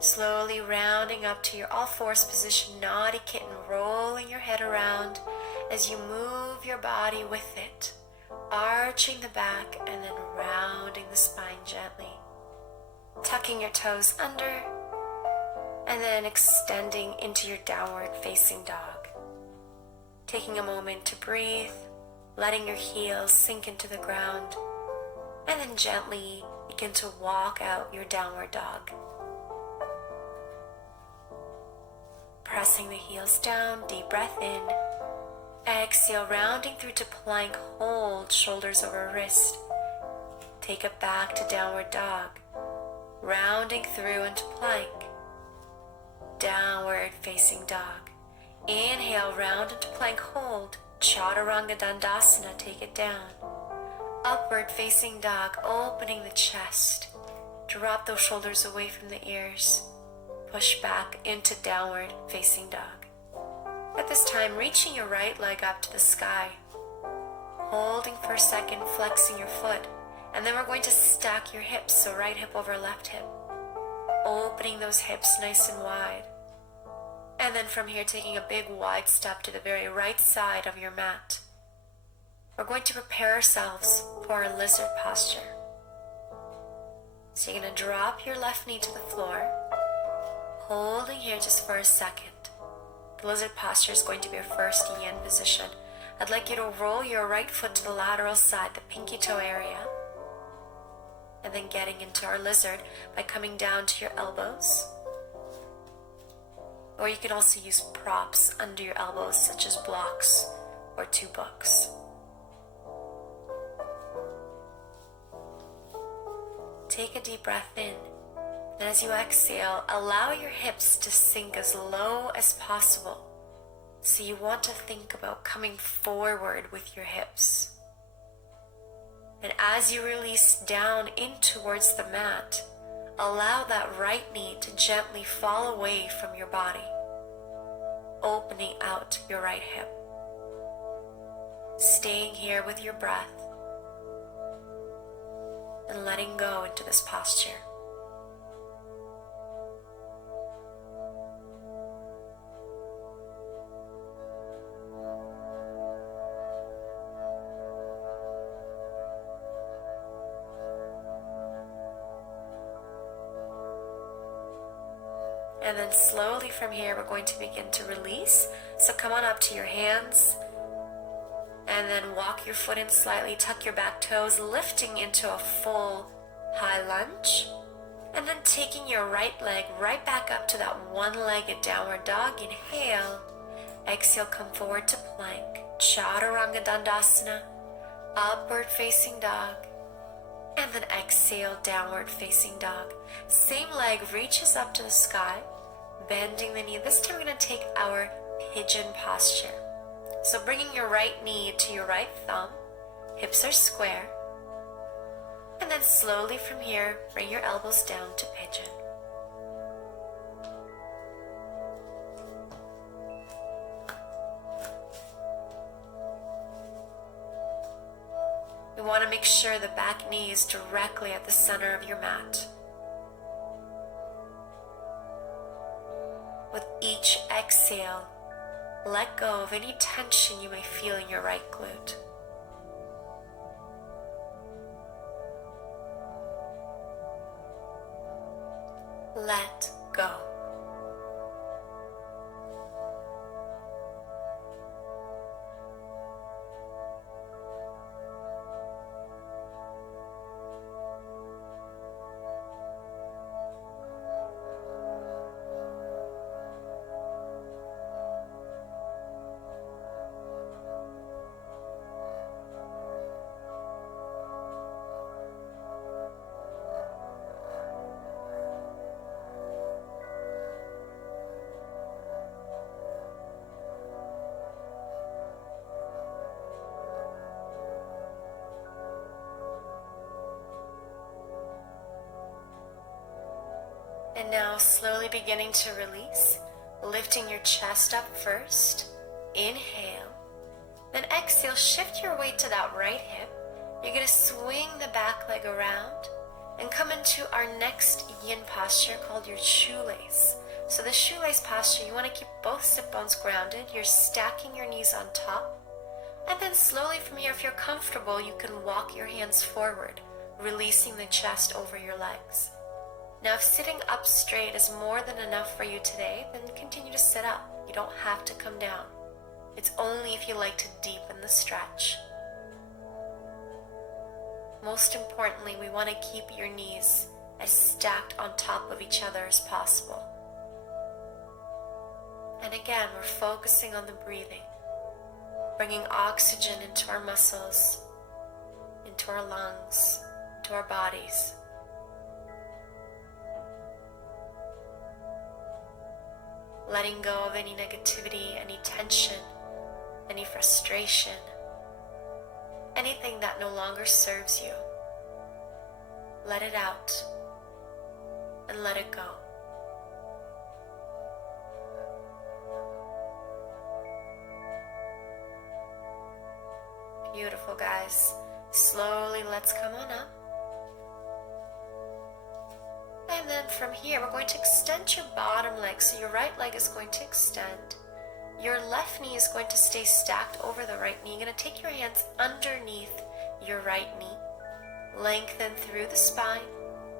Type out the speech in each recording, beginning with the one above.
Slowly rounding up to your all-fours position, naughty kitten, rolling your head around as you move your body with it, arching the back and then rounding the spine gently, tucking your toes under and then extending into your downward facing dog. Taking a moment to breathe, letting your heels sink into the ground, and then gently begin to walk out your downward dog. Pressing the heels down, deep breath in. Exhale, rounding through to plank, hold shoulders over wrist. Take it back to downward dog. Rounding through into plank. Downward facing dog. Inhale, round into plank, hold. Chaturanga Dandasana, take it down. Upward facing dog, opening the chest. Drop those shoulders away from the ears. Push back into downward facing dog. At this time, reaching your right leg up to the sky. Holding for a second, flexing your foot. And then we're going to stack your hips, so right hip over left hip. Opening those hips nice and wide. And then from here, taking a big wide step to the very right side of your mat. We're going to prepare ourselves for a lizard posture. So you're going to drop your left knee to the floor. Holding here just for a second. The lizard posture is going to be your first yin position. I'd like you to roll your right foot to the lateral side, the pinky toe area. And then getting into our lizard by coming down to your elbows. Or you can also use props under your elbows, such as blocks or 2 books. Take a deep breath in. And as you exhale, allow your hips to sink as low as possible. So you want to think about coming forward with your hips. And as you release down in towards the mat, allow that right knee to gently fall away from your body, opening out your right hip. Staying here with your breath and letting go into this posture. And then slowly from here, we're going to begin to release. So come on up to your hands. And then walk your foot in slightly, tuck your back toes, lifting into a full high lunge. And then taking your right leg right back up to that one-legged downward dog. Inhale. Exhale, come forward to plank. Chaturanga Dandasana. Upward facing dog. And then exhale, downward facing dog. Same leg reaches up to the sky. Bending the knee. This time we're going to take our pigeon posture. So bringing your right knee to your right thumb. Hips are square. And then slowly from here, bring your elbows down to pigeon. You want to make sure the back knee is directly at the center of your mat. With each exhale, let go of any tension you may feel in your right glute. Let go. And now slowly beginning to release, lifting your chest up first. Inhale. Then exhale, shift your weight to that right hip. You're going to swing the back leg around and come into our next yin posture called your shoelace. So the shoelace posture, you want to keep both sit bones grounded. You're stacking your knees on top. And then slowly from here, if you're comfortable, you can walk your hands forward, releasing the chest over your legs. Now, if sitting up straight is more than enough for you today, then continue to sit up. You don't have to come down. It's only if you like to deepen the stretch. Most importantly, we want to keep your knees as stacked on top of each other as possible. And again, we're focusing on the breathing, bringing oxygen into our muscles, into our lungs, into our bodies. Letting go of any negativity, any tension, any frustration, anything that no longer serves you. Let it out and let it go. Beautiful, guys. Slowly, let's come on up. And then from here, we're going to extend your bottom leg. So your right leg is going to extend. Your left knee is going to stay stacked over the right knee. You're going to take your hands underneath your right knee. Lengthen through the spine.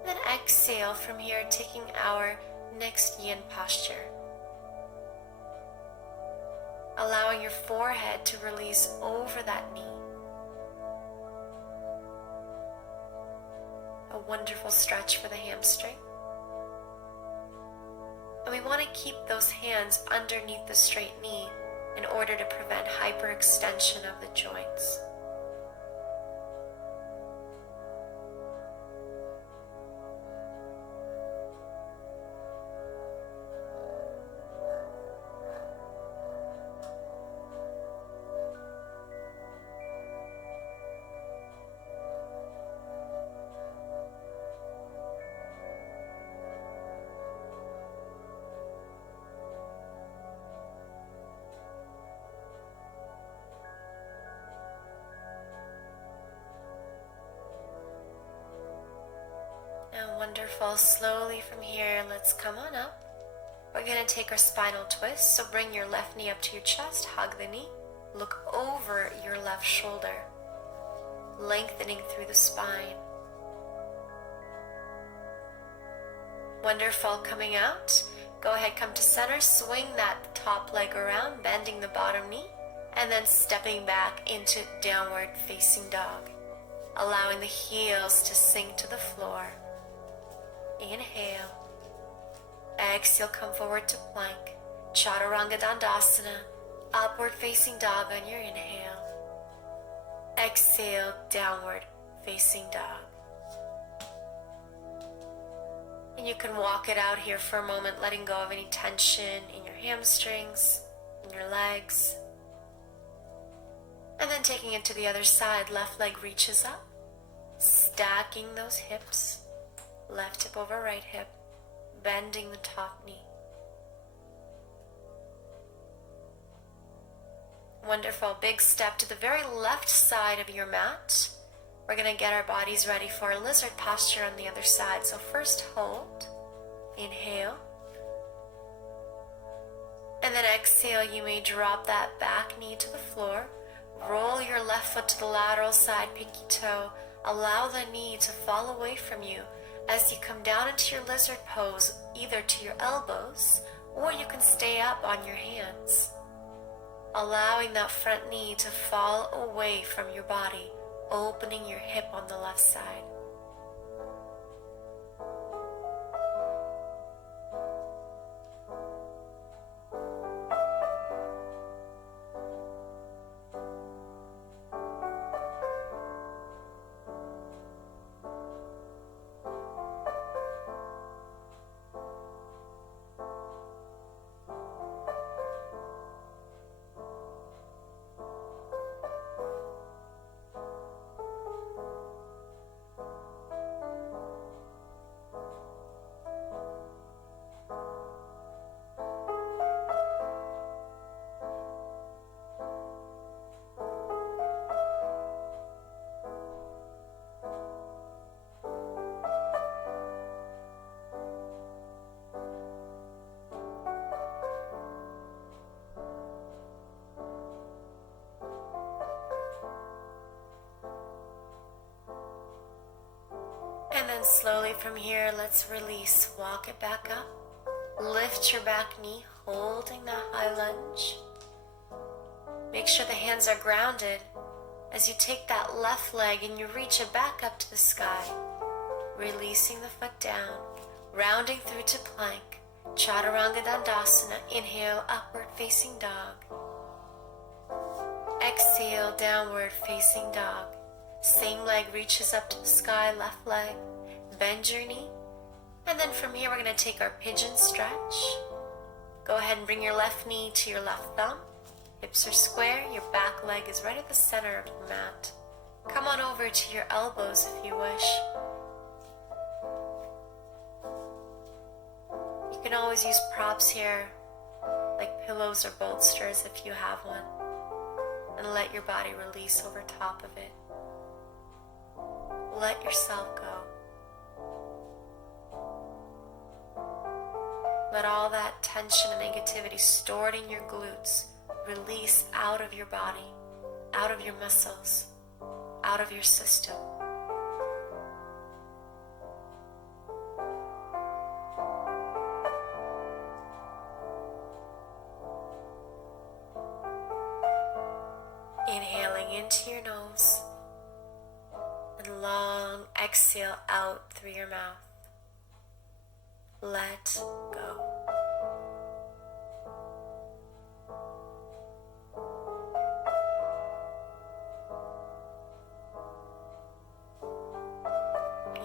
Then exhale from here, taking our next yin posture. Allowing your forehead to release over that knee. A wonderful stretch for the hamstring. And we want to keep those hands underneath the straight knee in order to prevent hyperextension of the joints. And wonderful. Slowly from here, let's come on up. We're going to take our spinal twist. So bring your left knee up to your chest, hug the knee, look over your left shoulder, lengthening through the spine. Wonderful. Coming out. Go ahead, come to center, swing that top leg around, bending the bottom knee, and then stepping back into downward facing dog, allowing the heels to sink to the floor. Inhale. Exhale, come forward to plank. Chaturanga Dandasana. Upward facing dog on your inhale. Exhale, downward facing dog. And you can walk it out here for a moment, letting go of any tension in your hamstrings, in your legs. And then taking it to the other side, left leg reaches up, stacking those hips. Left hip over right hip, bending the top knee. Wonderful. Big step to the very left side of your mat. We're going to get our bodies ready for a lizard posture on the other side. So first hold, inhale. And then exhale, you may drop that back knee to the floor. Roll your left foot to the lateral side, pinky toe. Allow the knee to fall away from you as you come down into your lizard pose, either to your elbows or you can stay up on your hands. Allowing that front knee to fall away from your body, opening your hip on the left side. then slowly from here, let's release. Walk it back up. Lift your back knee, holding that high lunge. Make sure the hands are grounded as you take that left leg and you reach it back up to the sky. Releasing the foot down, rounding through to plank. Chaturanga Dandasana. Inhale, upward facing dog. Exhale, downward facing dog. Same leg reaches up to the sky, left leg. Bend your knee. And then from here, we're going to take our pigeon stretch. Go ahead and bring your left knee to your left thumb. Hips are square. Your back leg is right at the center of the mat. Come on over to your elbows if you wish. You can always use props here, like pillows or bolsters if you have one. And let your body release over top of it. Let yourself go. Let all that tension and negativity stored in your glutes release out of your body, out of your muscles, out of your system. Inhaling into your nose and long exhale out through your mouth. Let go.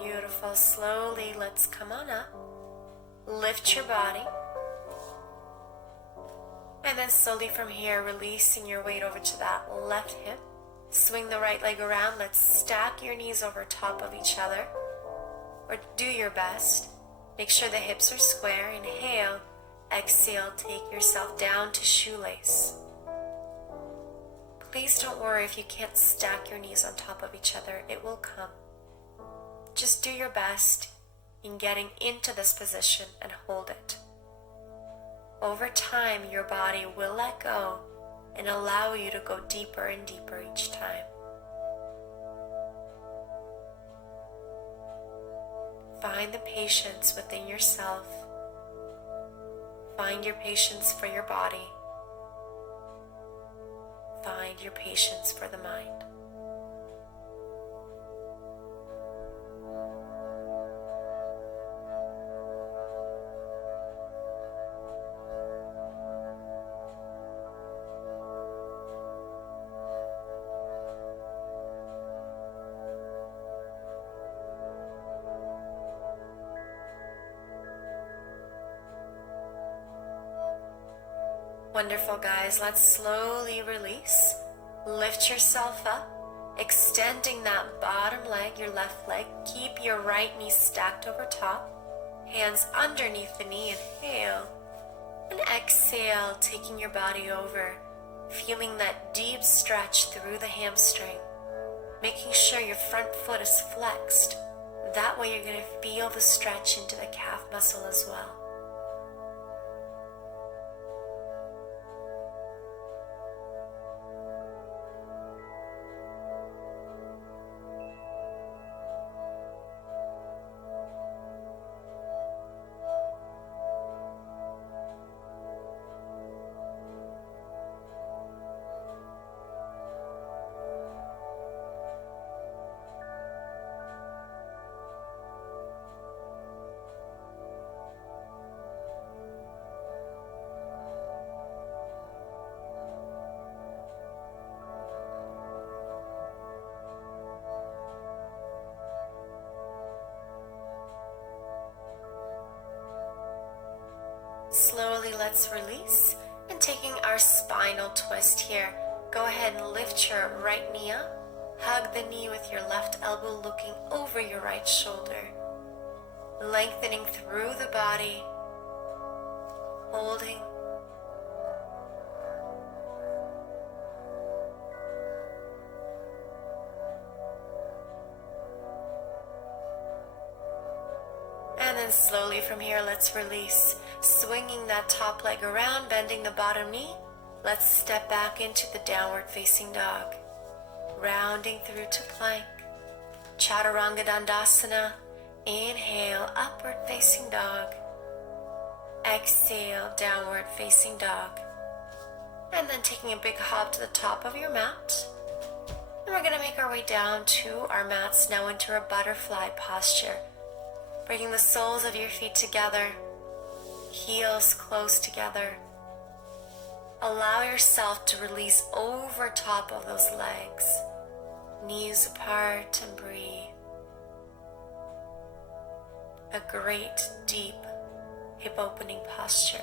Beautiful. Slowly, let's come on up. Lift your body. And then slowly from here, releasing your weight over to that left hip. Swing the right leg around. Let's stack your knees over top of each other. Or do your best. Make sure the hips are square. Inhale. Exhale. Take yourself down to shoelace. Please don't worry if you can't stack your knees on top of each other. It will come. Just do your best in getting into this position and hold it. Over time, your body will let go and allow you to go deeper and deeper each time. Find the patience within yourself. Find your patience for your body. Find your patience for the mind. Wonderful, guys. Let's slowly release. Lift yourself up, extending that bottom leg, your left leg. Keep your right knee stacked over top. Hands underneath the knee. Inhale. And exhale, taking your body over. Feeling that deep stretch through the hamstring. Making sure your front foot is flexed. That way you're going to feel the stretch into the calf muscle as well. Slowly, let's release. And taking our spinal twist here, go ahead and lift your right knee up. Hug the knee with your left elbow looking over your right shoulder. Lengthening through the body. Holding. And then slowly from here, let's release. Swinging that top leg around, bending the bottom knee. Let's step back into the downward facing dog. Rounding through to plank. Chaturanga Dandasana. Inhale, upward facing dog. Exhale, downward facing dog. And then taking a big hop to the top of your mat. And we're going to make our way down to our mats now into a butterfly posture. Bringing the soles of your feet together, heels close together. Allow yourself to release over top of those legs, knees apart, and breathe. A great deep hip opening posture.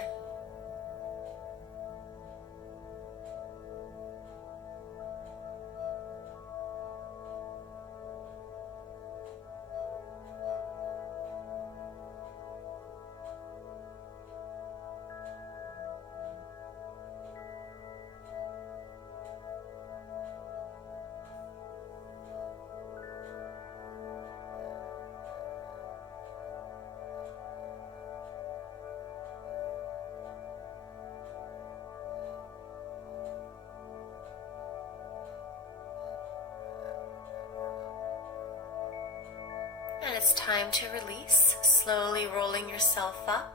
And it's time to release, slowly rolling yourself up,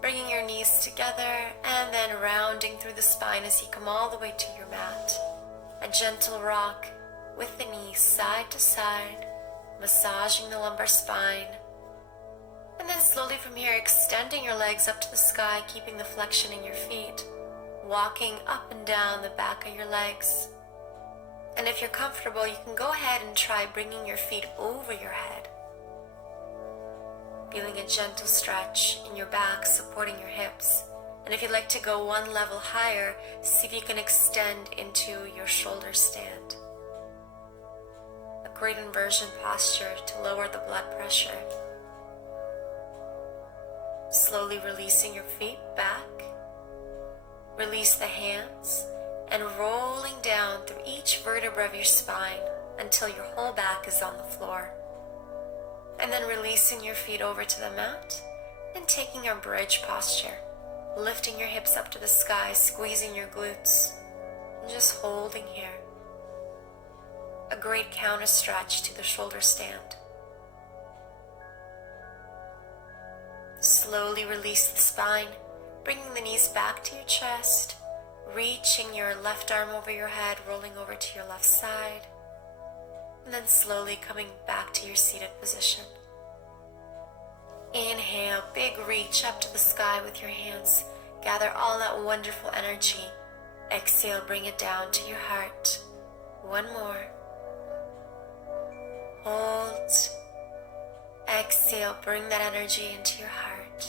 bringing your knees together, and then rounding through the spine as you come all the way to your mat. A gentle rock with the knees side to side, massaging the lumbar spine. And then slowly from here, extending your legs up to the sky, keeping the flexion in your feet, walking up and down the back of your legs. And if you're comfortable, you can go ahead and try bringing your feet over your head. Feeling a gentle stretch in your back, supporting your hips. And if you'd like to go one level higher, see if you can extend into your shoulder stand. A great inversion posture to lower the blood pressure. Slowly releasing your feet back. Release the hands and rolling down through each vertebra of your spine until your whole back is on the floor. And then releasing your feet over to the mat and taking our bridge posture, lifting your hips up to the sky, squeezing your glutes, and just holding here. A great counter stretch to the shoulder stand. Slowly release the spine, bringing the knees back to your chest, reaching your left arm over your head, rolling over to your left side, and then slowly coming back to your seated position. Inhale, big reach up to the sky with your hands. Gather all that wonderful energy. Exhale, bring it down to your heart. One more. Hold. Exhale, bring that energy into your heart.